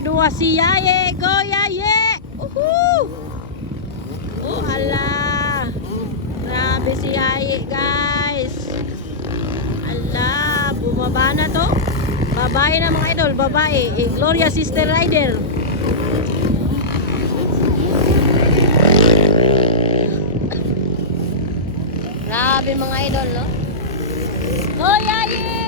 Kadua si Yaye. Go Yaye. Oh ala. Grabe si Yaye guys. Ala, bumaba na to. Babae na mga idol, babae. Gloria Sister Rider. Grabe mga idol, no? Oh, Yaye!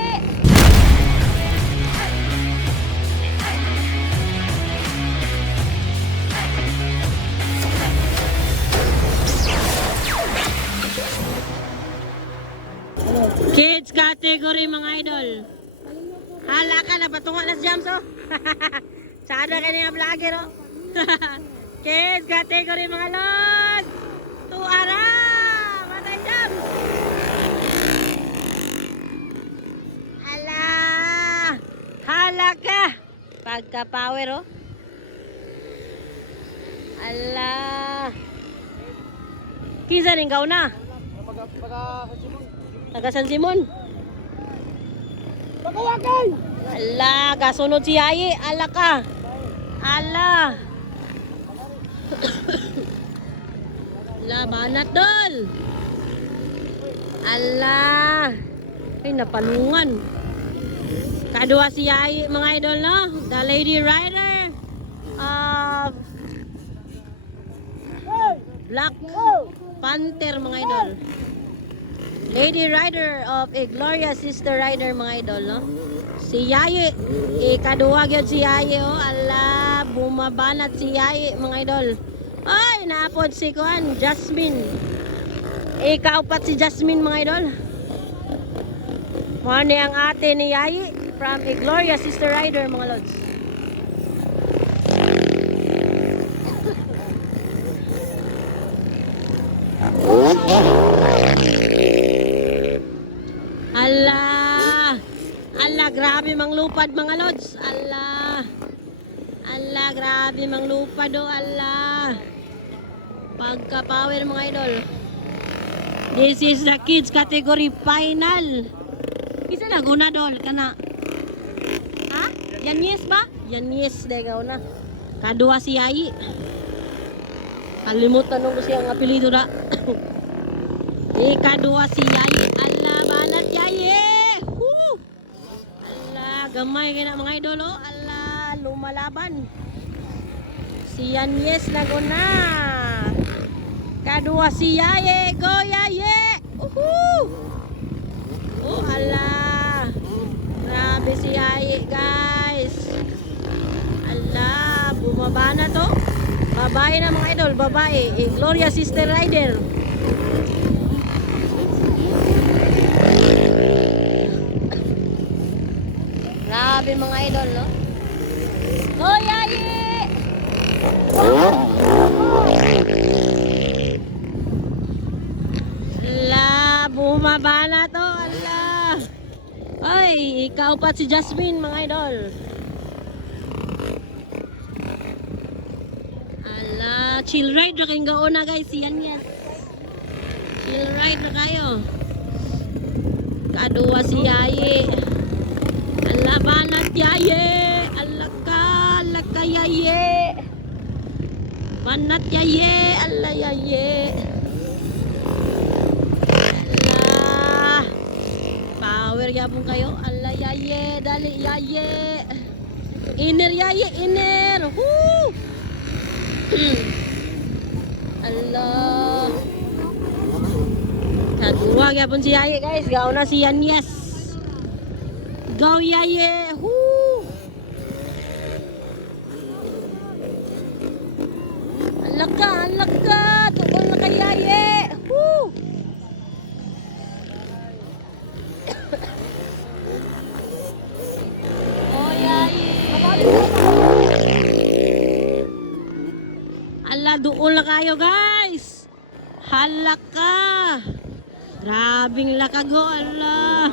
Kids category mga idol. Hala ka na, patunga na sa jams, oh. Sada ka niya vlogger, oh. Kids category mga lord. Tuara! Matay jams! Hala! Hala ka! Pagka-power, oh. Hala! Kisa rin ka na? Taga San Simon. Pagkawakan! Ala, kasunod si Yaye. Ala ka. Ala. Ala, banat dol. Ala. Ay, napalungan. Kadua si Yaye, mga idol, no? The Lady Rider of Black Panther, mga idol. Lady Rider of Gloria Sister Rider, mga idol, no? Si Yaye, ikaduwag yun si Yaye, oh. Ala, bumabanat si Yaye, mga idol. Ay, naapod si Kuan, Jasmine. Ikaupat si Jasmine, mga idol. Mani ang ate ni Yaye from Gloria Sister Rider, mga lods. Allah, Allah, grabe mang lupad mga lods. Allah, Allah, grabe mang lupad, oh. Allah, pagka-power mga idol. This is the kids category final. Isa na guna dol kana. Ha? Yan yes ba? Yan yes degaw na. Kadua si Yayi. Kalimutan nung siyang apelido na. Ikadua si Yayi. Allah, banat Yayi. Allah, gamay kaya mga idol, oh. Allah, lumalaban. Si Yan yes na guna. Kadua si Yayi. Go Yayi. Oh, Allah. Grabe si Yayi, guys. Allah, bumaba na to. Babae na mga idol, babae. Gloria Sister Rider. Grabe mga idol, no? Oh, Yayi! Allah, bumaba na to. Allah. Ay, ikaupat si Jasmine, mga idol. Allah, chill ride na kayong gaona, guys. Yan, yes. Chill ride na kayo. Kadua si Yayi. Allah, banat Yayi. Allah ka Yayi. Banat Yayi. Allah Yayi. Allah. Power yapon kayo. Allah Yayi. Dali Yayi. Iner Yayi. Iner. Woo! Allah. Kadua yapon si Yayi, guys. Gauna si Yan, yes. Go Yayi. Woo! Alaka. Tukol na kay Yayi. Woo! Oh, Yayi. Allah, doon na kayo, guys. Halaka. Grabing lakago, Allah.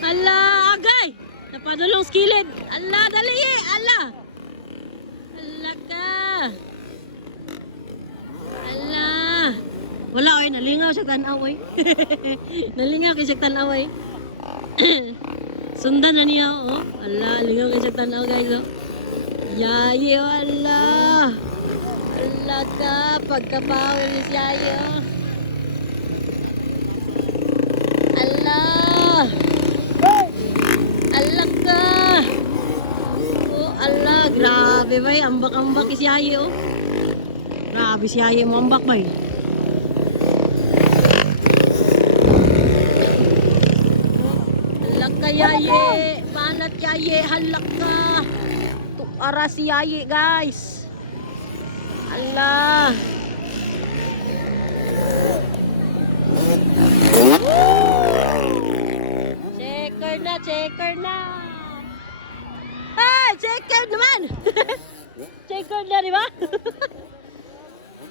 Allah, agay. Napadulong skillet. Allah, dali eh. Allah. Allah ka. Allah. Wala, oy. Nalingaw siya tanaw, oy. Nalingaw kay siya tanaw, oy. Sundan na niya, oh. Ala, lingaw kayo sa tanaw, guys, oh. Yaye, oh, ala. Ala ka, pagkapower ni si Yaye, oh. Ala. Ala ka. Oh, ala, grabe ba, ambak-ambak si Yaye, oh. Grabe si Yaye mo ambak ba, Halak ka, Yaye. Panat, Yaye. Halak ka. Tuara si Yaye, guys. Ala. Checker na. Ah, checker naman. Checker na, di ba?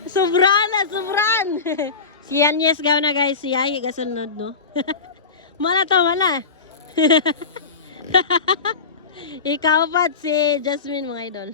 Sobran. Si Agnes gaw na, guys. Si Yaye gasunod, no? Mala to, mala. Ikaw pa si Jasmine, mga idol.